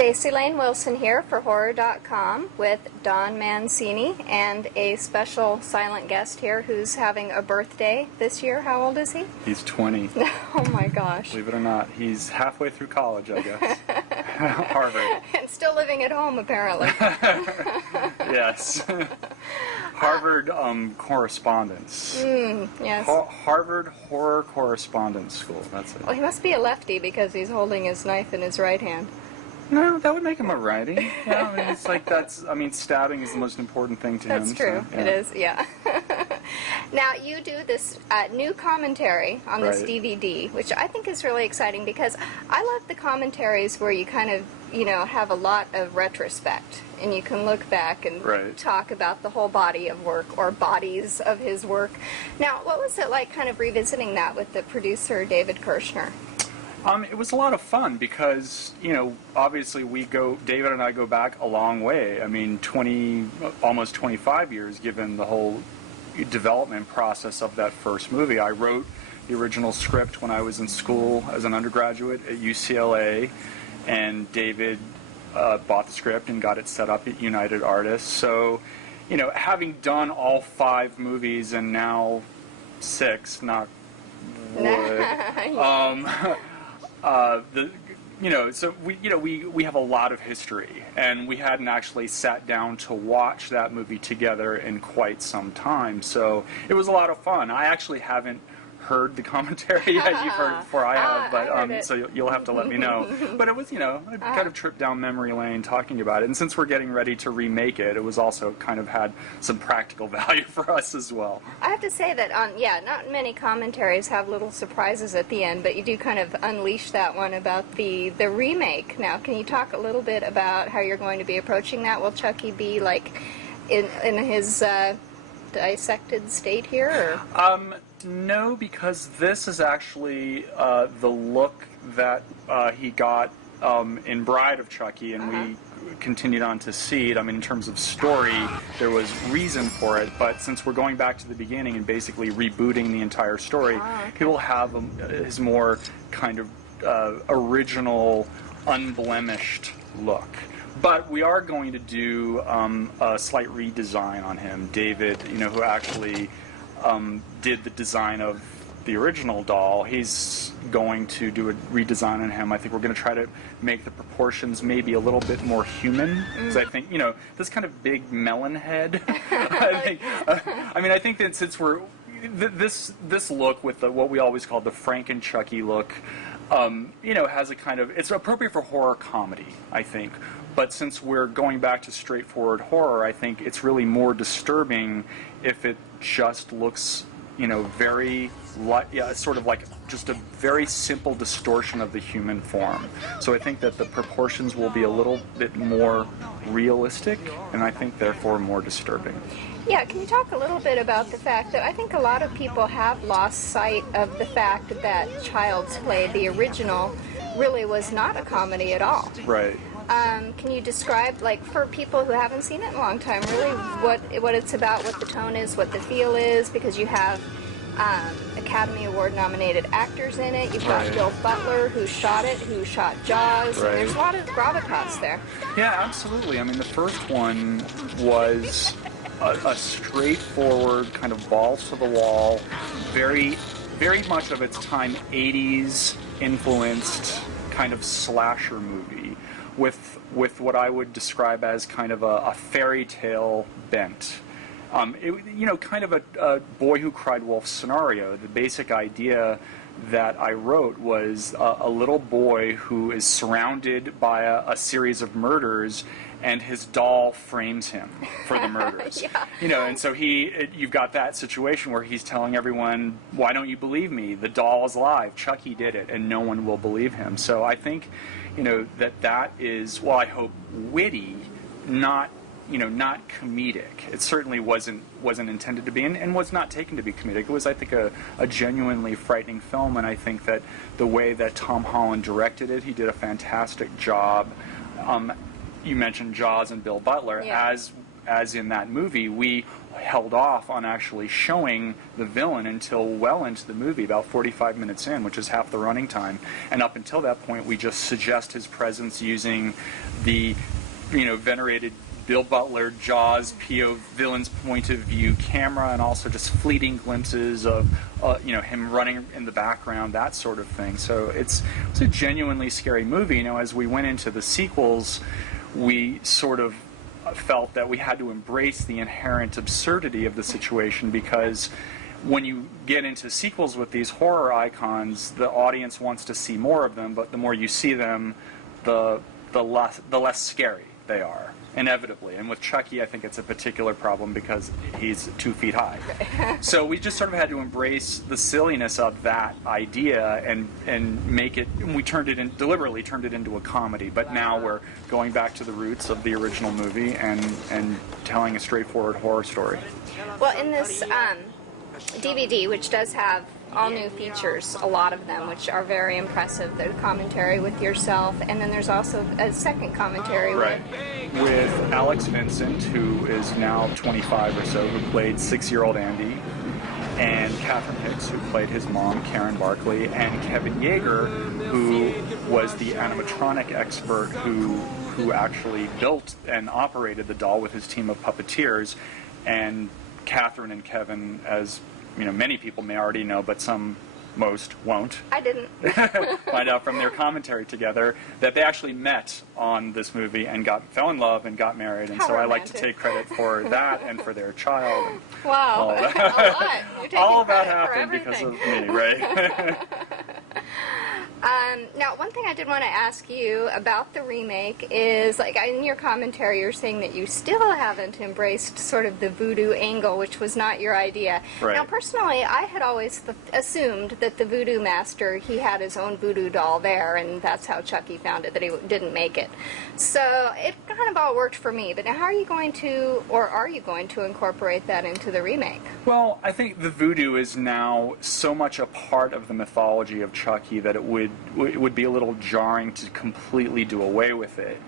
Stacy Lane Wilson here for Horror.com with Don Mancini and a special silent guest here who's having a birthday this year. How old is he? He's 20. Oh my gosh. Believe it or not. He's halfway through college, I guess. Harvard. And still living at home, apparently. Yes. Harvard correspondence. Yes. Harvard Horror Correspondence School. That's it. Well, he must be a lefty because he's holding his knife in his right hand. No, that would make him a righty. Yeah, I mean, it's like stabbing is the most important thing to him. That's true. So, yeah. It is, yeah. Now, you do this new commentary on this DVD, which I think is really exciting because I love the commentaries where you kind of, have a lot of retrospect and you can look back and talk about the whole body of work or bodies of his work. Now, what was it like kind of revisiting that with the producer, David Kirshner? It was a lot of fun because, obviously David and I go back a long way. I mean, almost 25 years given the whole development process of that first movie. I wrote the original script when I was in school as an undergraduate at UCLA, and David bought the script and got it set up at United Artists. So, having done all 5 movies and now 6, knock wood, so we have a lot of history, and we hadn't actually sat down to watch that movie together in quite some time. So it was a lot of fun. I actually haven't heard the commentary yet. You've heard it before I have, but so you'll have to let me know. But it was, a kind of trip down memory lane talking about it. And since we're getting ready to remake it, it was also kind of had some practical value for us as well. I have to say that not many commentaries have little surprises at the end, but you do kind of unleash that one about the remake. Now, can you talk a little bit about how you're going to be approaching that? Will Chucky be like in his dissected state here? Or? No, because this is actually the look that he got in Bride of Chucky, and we continued on to Seed. I mean, in terms of story, there was reason for it, but since we're going back to the beginning and basically rebooting the entire story, he will have his more kind of original, unblemished look. But we are going to do a slight redesign on him. David, who actually did the design of the original doll, he's going to do a redesign on him. I think we're going to try to make the proportions maybe a little bit more human, because I think, this kind of big melon head, I think that since we're, this look with what we always call the Franken-Chucky look, has a kind of, it's appropriate for horror comedy, I think. But since we're going back to straightforward horror, I think it's really more disturbing if it just looks, very, sort of like just a very simple distortion of the human form. So I think that the proportions will be a little bit more realistic, and I think therefore more disturbing. Yeah, can you talk a little bit about the fact that I think a lot of people have lost sight of the fact that Child's Play, the original, really was not a comedy at all. Right. Can you describe, like, for people who haven't seen it in a long time, really what it's about, what the tone is, what the feel is, because you have Academy Award nominated actors in it. You've got Bill Butler, who shot it, who shot Jaws, and there's a lot of gravitas there. Yeah, absolutely. I mean, the first one was a straightforward, kind of balls to the wall, very, very much of its time 80s influenced kind of slasher movie with what I would describe as kind of a fairy tale bent. Kind of a Boy Who Cried Wolf scenario. The basic idea that I wrote was a little boy who is surrounded by a series of murders, and his doll frames him for the murders. And so you've got that situation where he's telling everyone, why don't you believe me? The doll is alive. Chucky did it, and no one will believe him. So I think, that is, well, I hope witty, not comedic. It certainly wasn't intended to be, and was not taken to be comedic. It was, I think, a genuinely frightening film, and I think that the way that Tom Holland directed it, he did a fantastic job. You mentioned Jaws and Bill Butler. As in that movie, we held off on actually showing the villain until well into the movie, about 45 minutes in, which is half the running time. And up until that point, we just suggest his presence using the, venerated Bill Butler Jaws villain's point of view camera, and also just fleeting glimpses of him running in the background, that sort of thing. So it's a genuinely scary movie. As we went into the sequels, we sort of felt that we had to embrace the inherent absurdity of the situation, because when you get into sequels with these horror icons, the audience wants to see more of them, but the more you see them, the less scary they are, inevitably. And with Chucky, I think it's a particular problem because he's 2 feet high. So we just sort of had to embrace the silliness of that idea and make it. We deliberately turned it into a comedy. But now we're going back to the roots of the original movie and telling a straightforward horror story. Well, in this DVD, which does have all new features, a lot of them, which are very impressive. The commentary with yourself, and then there's also a second commentary with Alex Vincent, who is now 25 or so, who played 6-year-old Andy, and Catherine Hicks, who played his mom, Karen Barkley, and Kevin Yeager, who was the animatronic expert who actually built and operated the doll with his team of puppeteers. And Catherine and Kevin, as many people may already know, but most won't. I didn't. Find out from their commentary together that they actually met on this movie and fell in love and got married. And How so romantic. I like to take credit for that and for their child. Wow. All a lot. You're taking all of that credit for happened because everything. of me, right? Now, one thing I did want to ask you about the remake is, in your commentary, you're saying that you still haven't embraced sort of the voodoo angle, which was not your idea. Right. Now, personally, I had always assumed that the voodoo master, he had his own voodoo doll there, and that's how Chucky found it, that he didn't make it. So it kind of all worked for me. But now, how are you going to, or are you going to incorporate that into the remake? Well, I think the voodoo is now so much a part of the mythology of Chucky that it would be a little jarring to completely do away with it.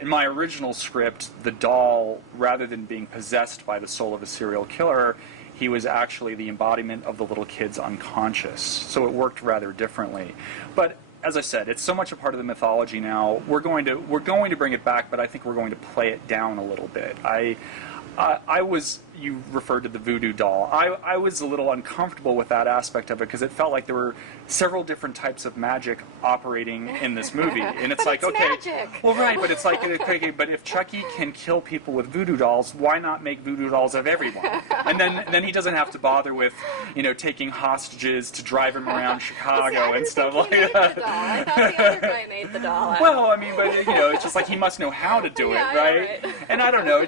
In my original script, the doll, rather than being possessed by the soul of a serial killer, he was actually the embodiment of the little kid's unconscious. So it worked rather differently. But as I said, it's so much a part of the mythology now. We're going to bring it back, but I think we're going to play it down a little bit. You referred to the voodoo doll. I was a little uncomfortable with that aspect of it because it felt like there were several different types of magic operating in this movie. And it's like, okay, magic. Well, right, but it's like, okay, but if Chucky can kill people with voodoo dolls, why not make voodoo dolls of everyone? And then he doesn't have to bother with, taking hostages to drive him around Chicago and stuff like that. I thought the other guy made the doll. Well, I mean, but it's just like he must know how to do it, right? Right. And I don't know.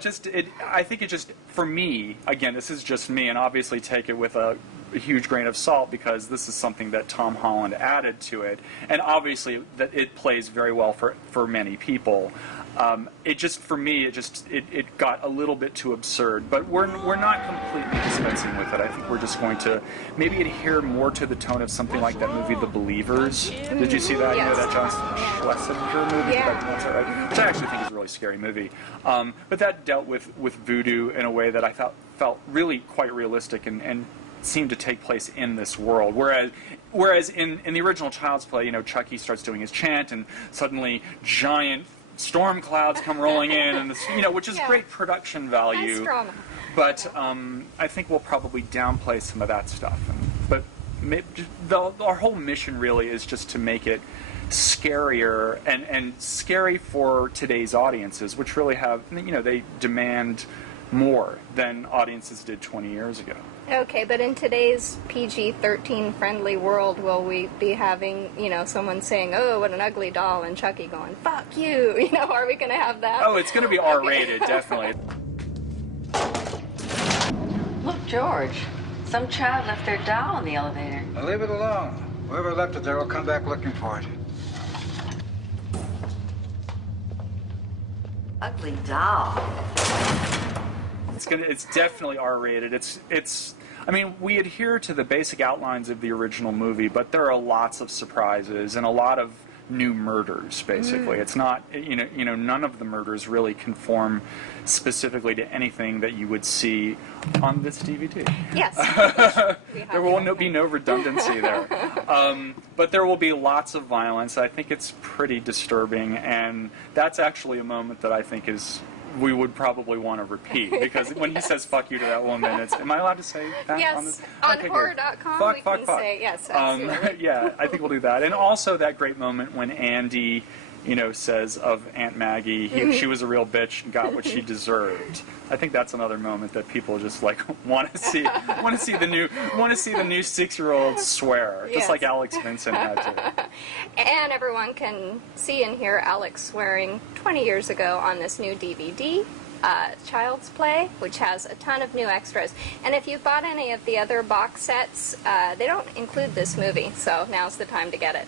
I think it just, for me, again, this is just me, and obviously take it with a huge grain of salt because this is something that Tom Holland added to it, and obviously that it plays very well for many people. It just, for me, it got a little bit too absurd, but we're not completely dispensing with it. I think we're just going to maybe adhere more to the tone of something like that movie, The Believers. Did you see that? Yes. That John Schlesinger movie? Yeah. Which I actually think is a really scary movie. But that dealt with voodoo in a way that I felt really quite realistic and seemed to take place in this world. Whereas in the original Child's Play, Chucky starts doing his chant and suddenly giant storm clouds come rolling in, and which is great production value. Nice drama. But I think we'll probably downplay some of that stuff. But our whole mission really is just to make it scarier and scary for today's audiences, which really have, they demand more than audiences did 20 years ago. Okay, but in today's PG-13 friendly world, will we be having, someone saying, "Oh, what an ugly doll," and Chucky going, "Fuck you"? Are we going to have that? Oh, it's going to be R-rated, definitely. Look, George, some child left their doll in the elevator. Now leave it alone. Whoever left it there will come back looking for it. Ugly doll. It's definitely R-rated. I mean, we adhere to the basic outlines of the original movie, but there are lots of surprises and a lot of new murders, basically. It's not, none of the murders really conform specifically to anything that you would see on this DVD. Yes. There will be no redundancy there. But there will be lots of violence. I think it's pretty disturbing, and that's actually a moment that I think we would probably want to repeat, because when he says "fuck you" to that woman, am I allowed to say that? Yes, on this? on Okay, horror.com we can fuck. say yes, absolutely. Yeah, I think we'll do that. And also that great moment when Andy, says of Aunt Maggie, she was a real bitch and got what she deserved. I think that's another moment that people just want to see the new 6-year-old swear, just like Alex Vincent had to. And everyone can see and hear Alex swearing 20 years ago on this new DVD, Child's Play, which has a ton of new extras. And if you've bought any of the other box sets, they don't include this movie, so now's the time to get it.